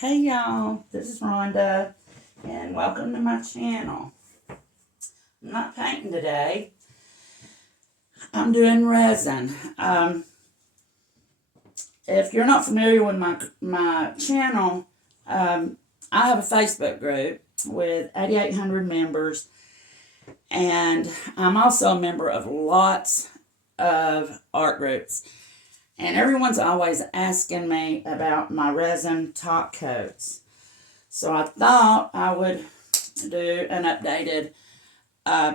Hey y'all, this is Rhonda and welcome to my channel. I'm not painting today. I'm doing resin. If you're not familiar with my channel, I have a Facebook group with 8,800 members, and I'm also a member of lots of art groups. And everyone's always asking me about my resin top coats. So I thought I would do an updated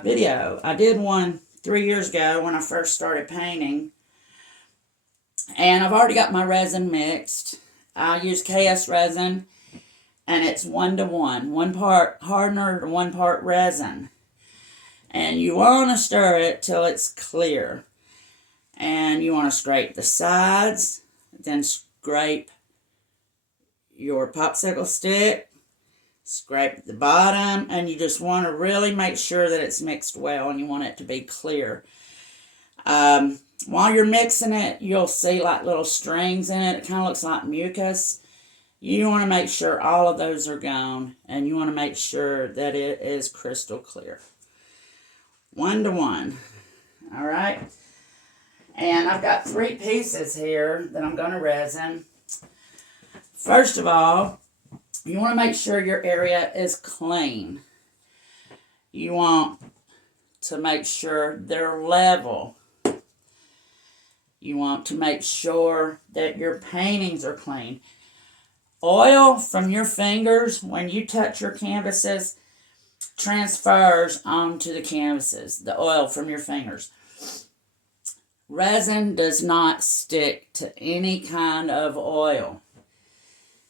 video. I did one 3 years ago when I first started painting. And I've already got my resin mixed. I use KS resin, and it's 1:1. 1 part hardener to 1 part resin. And you want to stir it till it's clear. And you want to scrape the sides, then scrape your popsicle stick, scrape the bottom, and you just want to really make sure that it's mixed well, and you want it to be clear. While you're mixing it, you'll see like little strings in it. It kind of looks like mucus. You want to make sure all of those are gone, and you want to make sure that it is crystal clear. 1:1. All right. And I've got 3 pieces here that I'm going to resin. First of all, you want to make sure your area is clean. You want to make sure they're level. You want to make sure that your paintings are clean. Oil from your fingers, when you touch your canvases, transfers onto the canvases, the oil from your fingers. Resin does not stick to any kind of oil.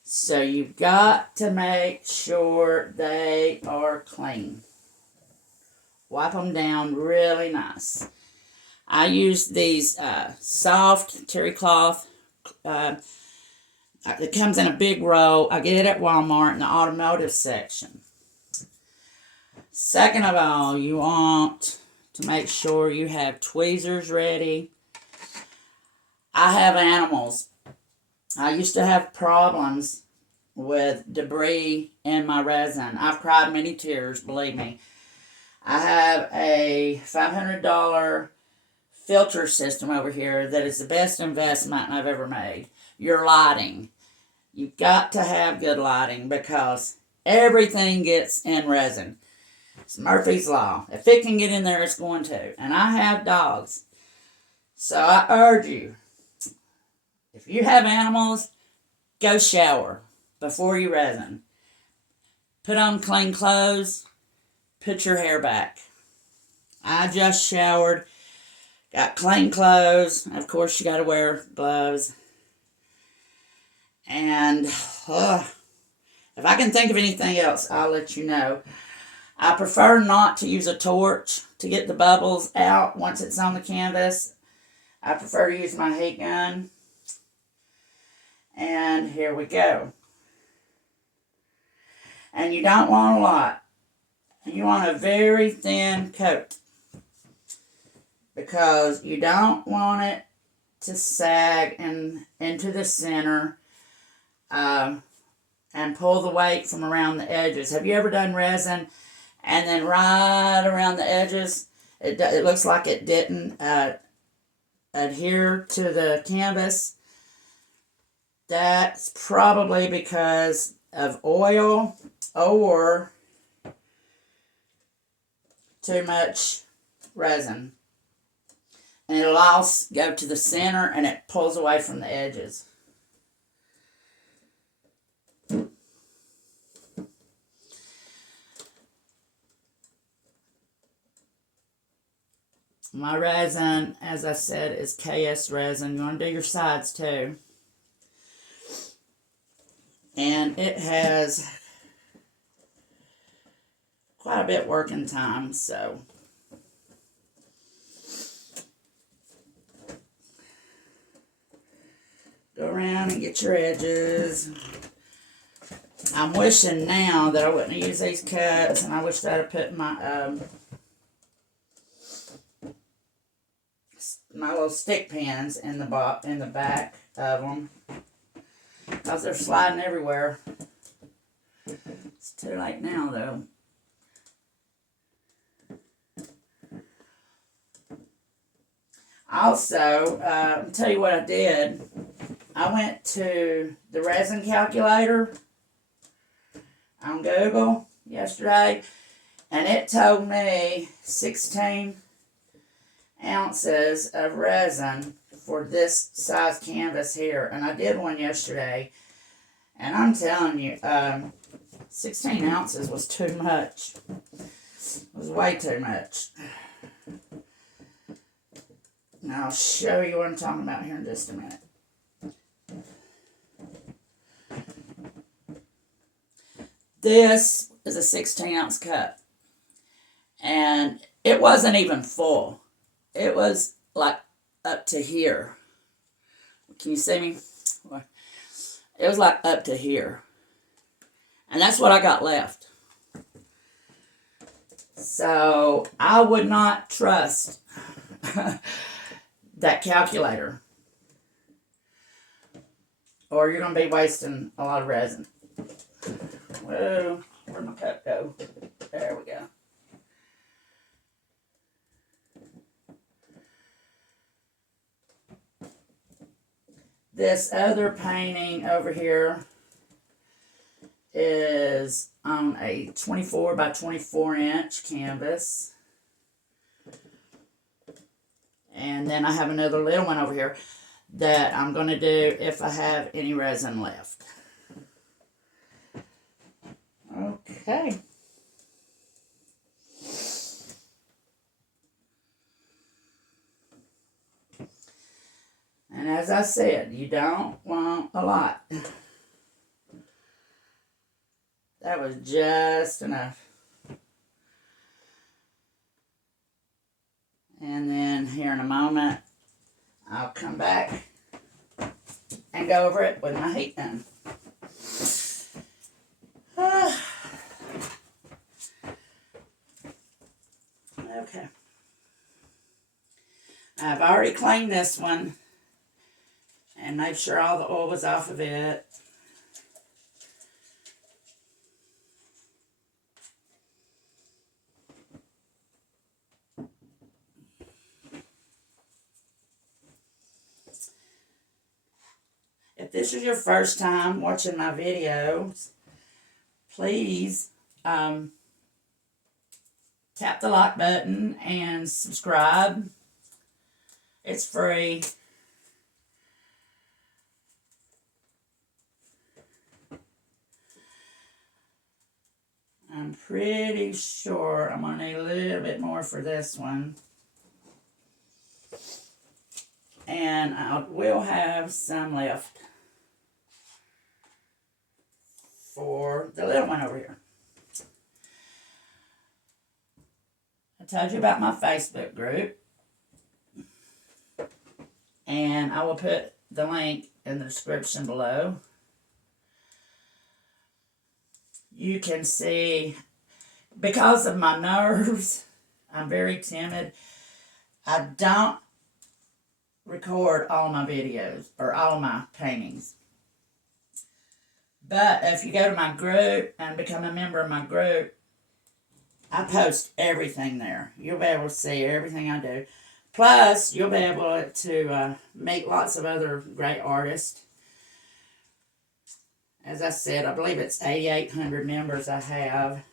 So you've got to make sure they are clean. Wipe them down really nice. I use these soft terry cloth. It comes in a big roll. I get it at Walmart in the automotive section. Second of all, you want to make sure you have tweezers ready. I have animals. I used to have problems with debris in my resin. I've cried many tears, believe me. I have a $500 filter system over here that is the best investment I've ever made. Your lighting. You've got to have good lighting because everything gets in resin. It's Murphy's Law. If it can get in there, it's going to. And I have dogs. So I urge you, if you have animals, go shower before you resin. Put on clean clothes. Put your hair back. I just showered. Got clean clothes. Of course, you got to wear gloves. And if I can think of anything else, I'll let you know. I prefer not to use a torch to get the bubbles out once it's on the canvas. I prefer to use my heat gun. And here we go. And you don't want a lot. You want a very thin coat. Because you don't want it to sag into the center and pull the weight from around the edges. Have you ever done resin and then right around the edges, it looks like it didn't adhere to the canvas? That's probably because of oil or too much resin. And it'll all go to the center and it pulls away from the edges. My resin, as I said, is KS resin. You want to do your sides too. And it has quite a bit working time, so go around and get your edges. I'm wishing now that I wouldn't use these cups, and I wish that I'd put my my little stick pins in the back of them, because they're sliding everywhere. It's too late now, though. Also, I'll tell you what I did. I went to the resin calculator on Google yesterday, and it told me 16 ounces of resin for this size canvas here. And I did one yesterday, and I'm telling you, 16 ounces was too much. It was way too much. Now I'll show you what I'm talking about here in just a minute. This is a 16-ounce cup, and it wasn't even full. It was like up to here. Can you see me? It was like up to here, and that's what I got left. So I would not trust that calculator, or you're going to be wasting a lot of resin. Whoa, where'd my cup go? There we go. This other painting over here is on a 24 by 24 inch canvas. And then I have another little one over here that I'm going to do if I have any resin left. Okay. And as I said, you don't want a lot. That was just enough. And then here in a moment, I'll come back and go over it with my heat gun. Okay. I've already cleaned this one and made sure all the oil was off of it. If this is your first time watching my videos, please tap the like button and subscribe. It's free. I'm pretty sure I'm going to need a little bit more for this one. And I will have some left for the little one over here. I told you about my Facebook group. And I will put the link in the description below. You can see, because of my nerves, I'm very timid. I don't record all my videos or all my paintings. But if you go to my group and become a member of my group, I post everything there. You'll be able to see everything I do. Plus, you'll be able to meet lots of other great artists. As I said, I believe it's 8,800 members I have.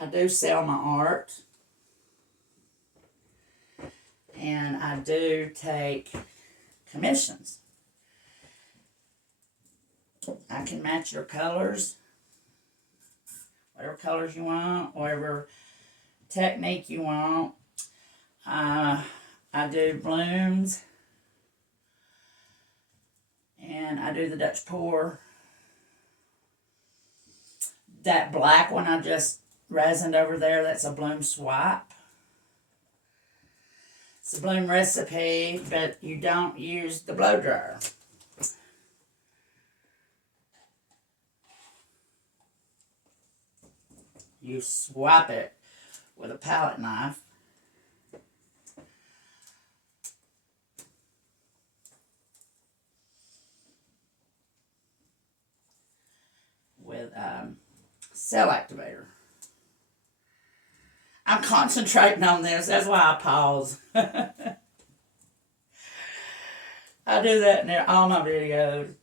I do sell my art. And I do take commissions. I can match your colors. Whatever colors you want, whatever technique you want. I do blooms. And I do the Dutch pour. That black one I just resined over there, that's a bloom swipe. It's a bloom recipe, but you don't use the blow dryer. You swipe it with a palette knife. With cell activator. I'm concentrating on this. That's why I pause. I do that in all my videos.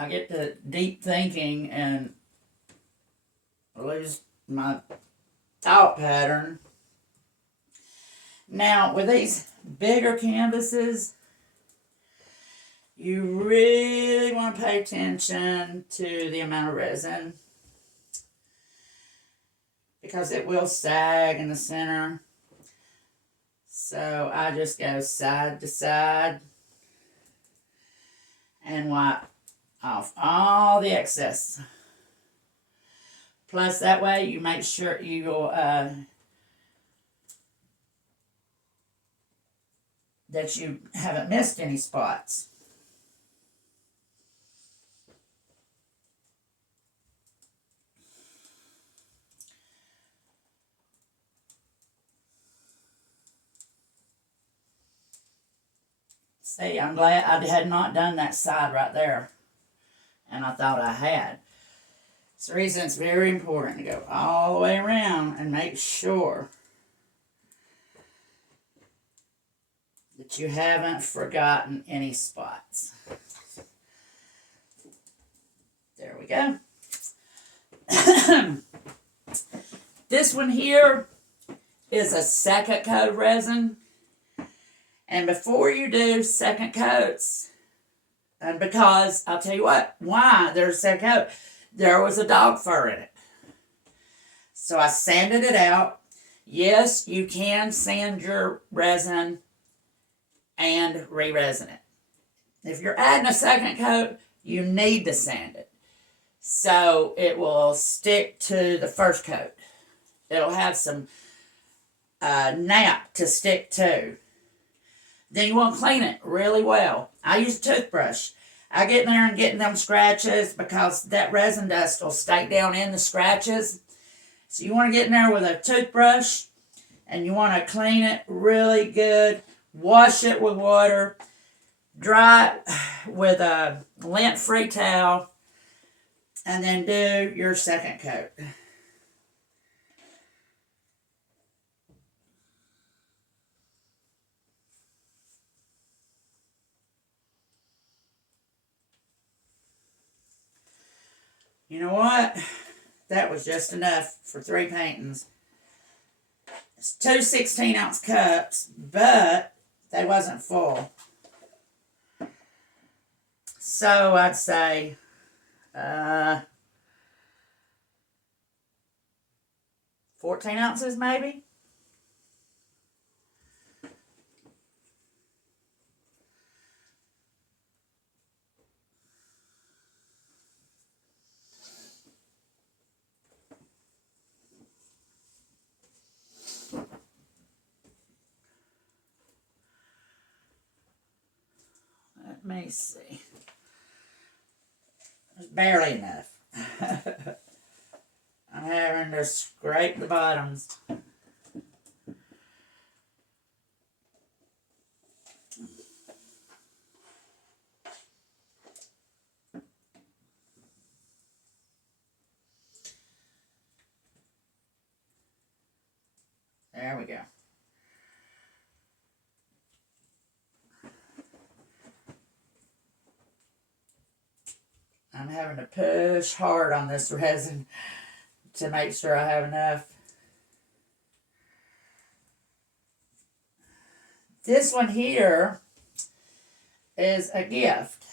I get to deep thinking and lose my thought pattern. Now, with these bigger canvases, you really want to pay attention to the amount of resin because it will sag in the center. So I just go side to side and wipe off all the excess. Plus that way you make sure you'll that you haven't missed any spots. See, I'm glad I had not done that side right there. And I thought I had. It's the reason it's very important to go all the way around and make sure that you haven't forgotten any spots. There we go. This one here is a second coat resin. And before you do second coats, and because, I'll tell you what, why there's a second coat. There was a dog fur in it. So I sanded it out. Yes, you can sand your resin and re-resin it. If you're adding a second coat, you need to sand it. So it will stick to the first coat. It'll have some nap to stick to. Then you want to clean it really well. I use a toothbrush. I get in there and get in them scratches because that resin dust will stay down in the scratches. So you want to get in there with a toothbrush and you want to clean it really good. Wash it with water. Dry it with a lint-free towel. And then do your second coat. You know what? That was just enough for 3 paintings. It's 2 16-ounce cups, but they wasn't full. So I'd say 14 ounces maybe. Let me see. It's barely enough. I'm having to scrape the bottoms. There we go. I'm having to push hard on this resin to make sure I have enough. This one here is a gift.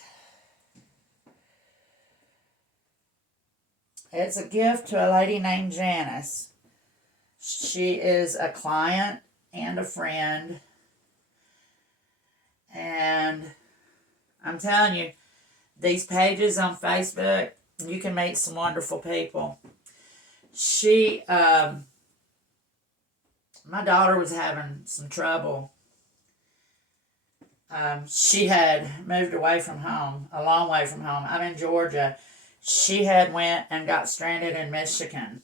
It's a gift to a lady named Janice. She is a client and a friend. And I'm telling you, these pages on Facebook, you can meet some wonderful people. My daughter was having some trouble. She had moved away from home, a long way from home. I'm in Georgia. She had went and got stranded in Michigan.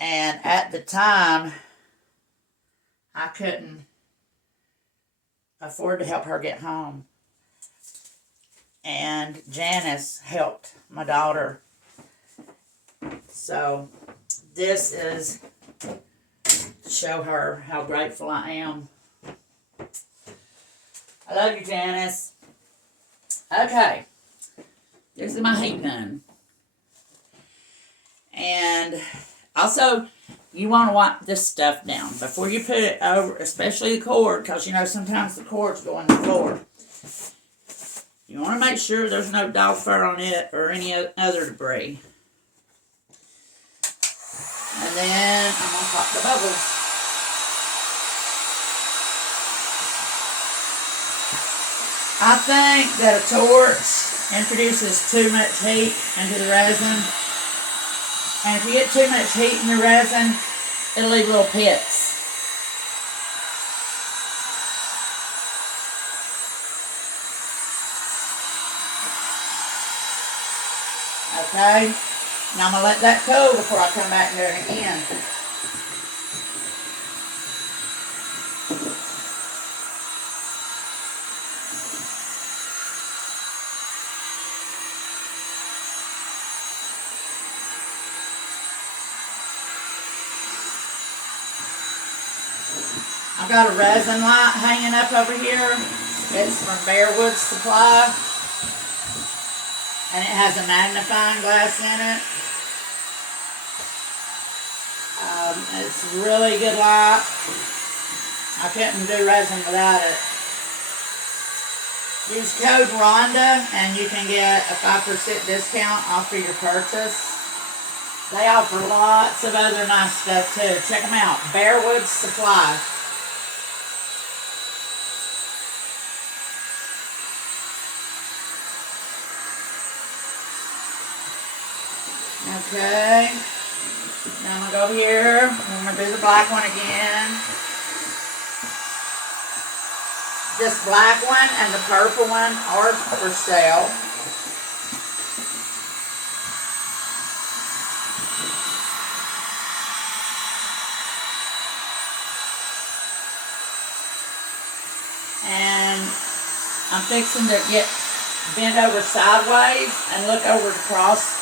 And at the time, I couldn't afford to help her get home. And Janice helped my daughter. So this is to show her how grateful I am. I love you, Janice. Okay. This is my heat gun. And also, you want to wipe this stuff down before you put it over, especially the cord, because you know sometimes the cords go on the floor. You want to make sure there's no dog fur on it or any other debris. And then I'm going to pop the bubbles. I think that a torch introduces too much heat into the resin. And if you get too much heat in your resin, it'll leave little pits. Okay? Now I'm going to let that cool before I come back and do it again. I've got a resin light hanging up over here. It's from Bearwood Supply. And it has a magnifying glass in it. It's really good light. I couldn't do resin without it. Use code Rhonda and you can get a 5% discount off of your purchase. They offer lots of other nice stuff too. Check them out. Bearwood Supply. Okay. Now I'm going to go here. I'm going to do the black one again. This black one and the purple one are for sale. And I'm fixing to get bent over sideways and look over across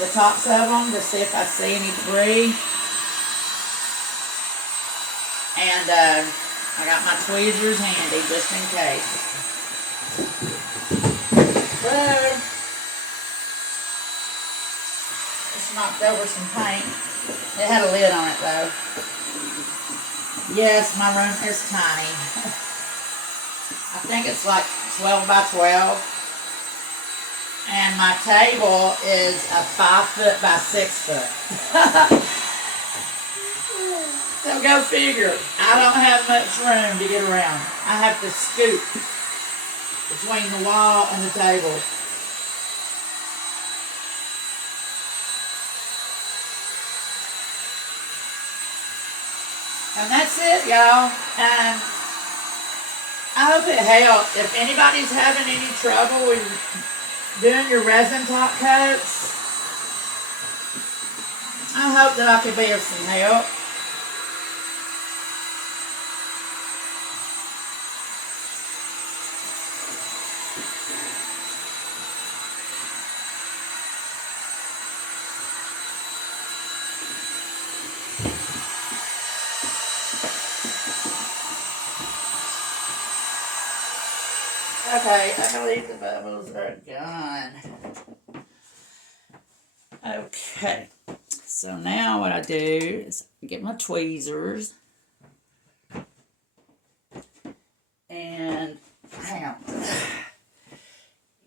the tops of them to see if I see any debris. And I got my tweezers handy just in case. Whoa! Just knocked over some paint. It had a lid on it though. Yes, my room is tiny. I think it's like 12 by 12. And my table is a 5 foot by 6 foot. So go figure. I don't have much room to get around. I have to scoot between the wall and the table. And that's it, y'all. And I hope it helped. If anybody's having any trouble with doing your resin top coats, I hope that I could be of some help. Okay, I believe the bubbles are gone. Okay, so now what I do is get my tweezers and hang on.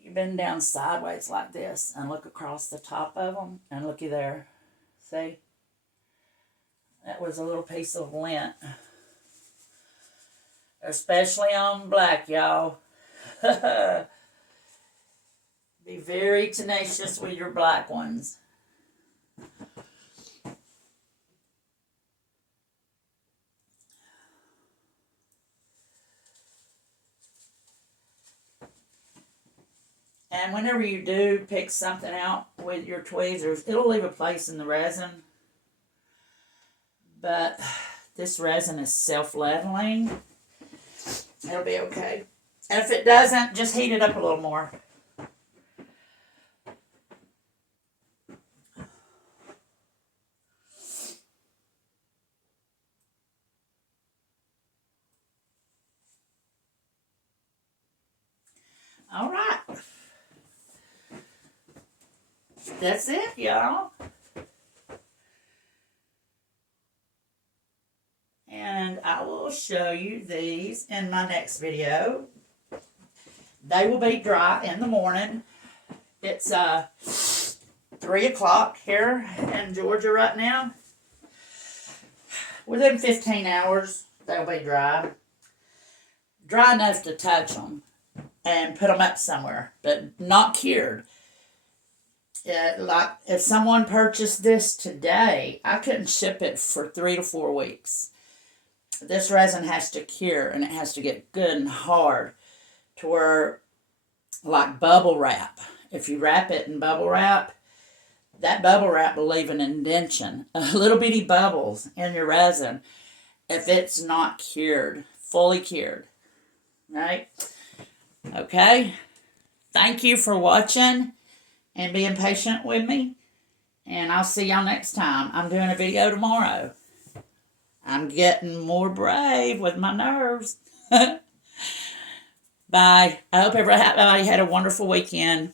You bend down sideways like this and look across the top of them and looky there. See? That was a little piece of lint. Especially on black, y'all. Be very tenacious with your black ones. And whenever you do pick something out with your tweezers, it'll leave a place in the resin. But this resin is self-leveling. It'll be okay. And if it doesn't, just heat it up a little more. All right. That's it, y'all. And I will show you these in my next video. They will be dry in the morning. It's 3 o'clock here in Georgia right now. Within 15 hours, they'll be dry. Dry enough to touch them and put them up somewhere, but not cured. Like if someone purchased this today, I couldn't ship it for 3 to 4 weeks. This resin has to cure, and it has to get good and hard to where, like bubble wrap. If you wrap it in bubble wrap, that bubble wrap will leave an indentation, little bitty bubbles in your resin if it's not cured, fully cured. Right? Okay? Thank you for watching and being patient with me. And I'll see y'all next time. I'm doing a video tomorrow. I'm getting more brave with my nerves. Bye. I hope everybody had a wonderful weekend.